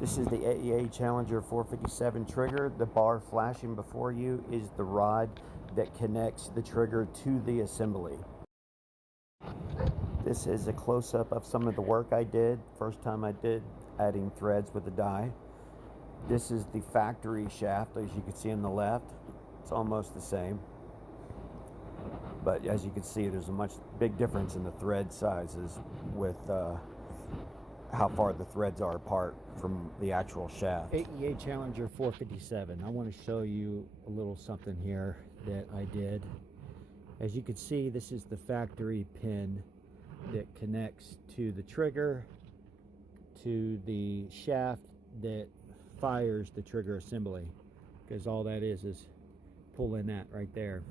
This is the AEA Challenger 457 trigger. The bar flashing before you is the rod that connects the trigger to the assembly. This is a close-up of some of the work I did. First time I did adding threads with the die. This is the factory shaft, as you can see on the left. It's almost the same. But as you can see, there's a much big difference in the thread sizes with how far the threads are apart from the actual shaft. AEA Challenger 457. I want to show you a little something here that I did. As you can see, this is the factory pin that connects to the trigger to the shaft that fires the trigger assembly, because all that is pulling that right there.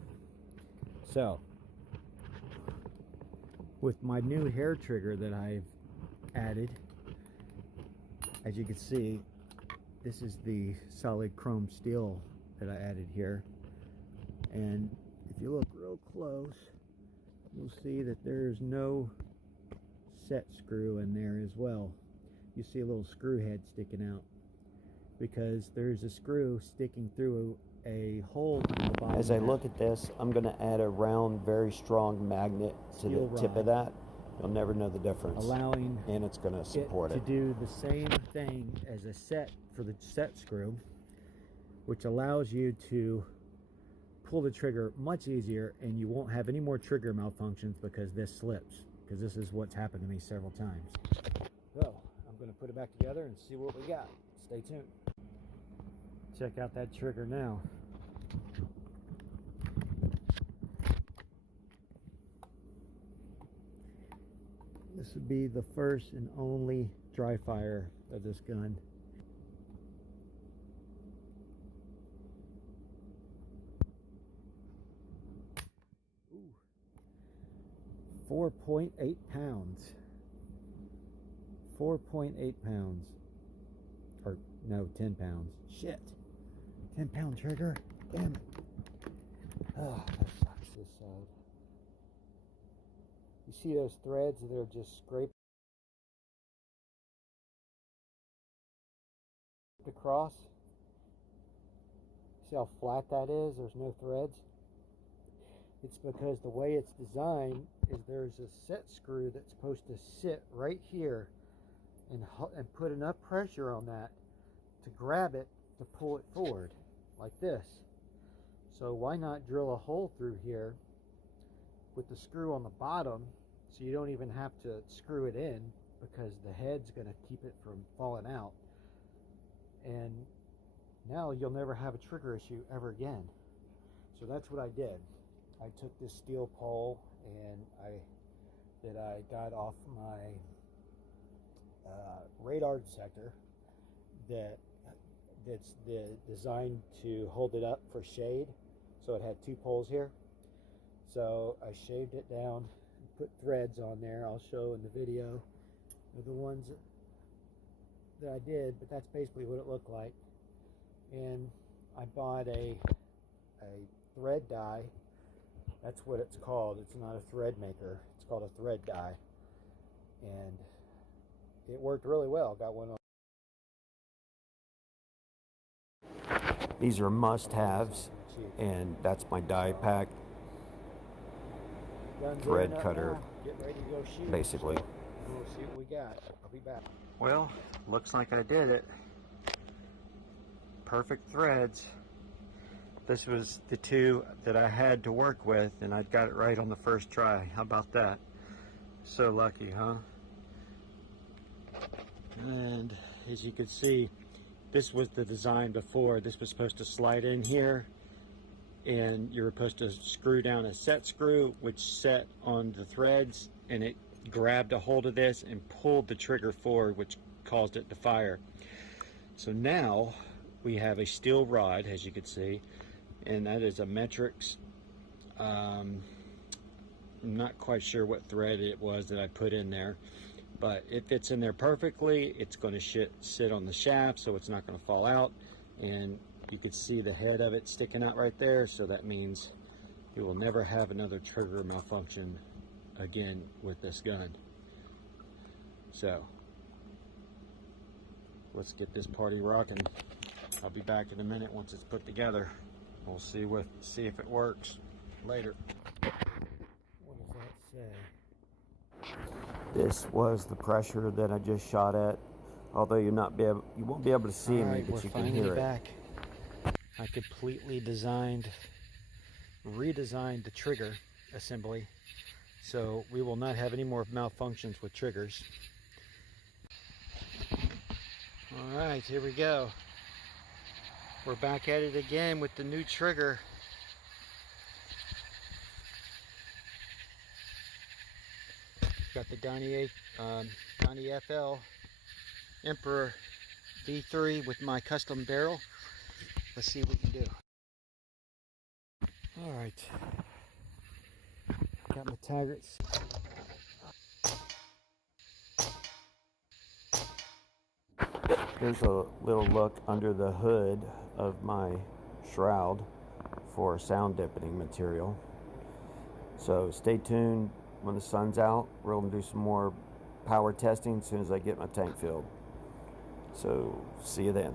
So with my new hair trigger that I've added, as you can see, this is the solid chrome steel that I added here, and if you look real close, you'll see that there's no set screw in there as well. You see a little screw head sticking out because there's a screw sticking through a hole in the bottom. As I look at this, I'm going to add a round, very strong magnet to the tip of that. You'll never know the difference. Allowing and it's going to support it to do the same thing as a set for the set screw, which allows you to pull the trigger much easier, and you won't have any more trigger malfunctions because this slips, because this is what's happened to me several times. So I'm going to put it back together and see what we got. Stay tuned. Check out that trigger now. This would be the first and only dry fire of this gun. Ooh. 4.8 pounds. 4.8 pounds. Or no, 10 pounds. Shit. 10-pound trigger. Damn it. Oh, that sucks. This side. You see those threads that are just scraped across? See how flat that is? There's no threads. It's because the way it's designed is there's a set screw that's supposed to sit right here and put enough pressure on that to grab it to pull it forward like this. So why not drill a hole through here with the screw on the bottom, so you don't even have to screw it in, because the head's going to keep it from falling out, and now you'll never have a trigger issue ever again. So that's what I did. I took this steel pole and that I got off my radar detector that's designed to hold it up for shade. So it had two poles here. So I shaved it down and put threads on there. I'll show in the video the ones that I did, but that's basically what it looked like. And I bought a thread die. That's what it's called. It's not a thread maker. It's called a thread die. And it worked really well. Got one on. These are must-haves, and that's my die pack. Thread cutter, get ready to go shoot, basically. So we'll see what we got. I'll be back. Well, looks like I did it. Perfect threads. This was the two that I had to work with, and I got it right on the first try. How about that? So lucky, huh? And as you can see, this was the design before. This was supposed to slide in here, and you were supposed to screw down a set screw, which set on the threads, and it grabbed a hold of this and pulled the trigger forward, which caused it to fire. So now we have a steel rod, as you can see, and that is a metrics. I'm not quite sure what thread it was that I put in there, but it fits in there perfectly. It's going to sit on the shaft, so it's not going to fall out, and you can see the head of it sticking out right there, so that means you will never have another trigger malfunction again with this gun. So let's get this party rocking. I'll be back in a minute once it's put together. We'll see if it works later. What does that say? This was the pressure that I just shot at. Although you won't be able to see me, but you can hear it. Back. I completely redesigned the trigger assembly, so we will not have any more malfunctions with triggers. All right, here we go. We're back at it again with the new trigger. Got the Donnie FL Emperor V3 with my custom barrel. Let's see what we can do. All right, got my Taggarts. Here's a little look under the hood of my shroud for sound deadening material. So stay tuned. When the sun's out, we're going to do some more power testing as soon as I get my tank filled. So see you then.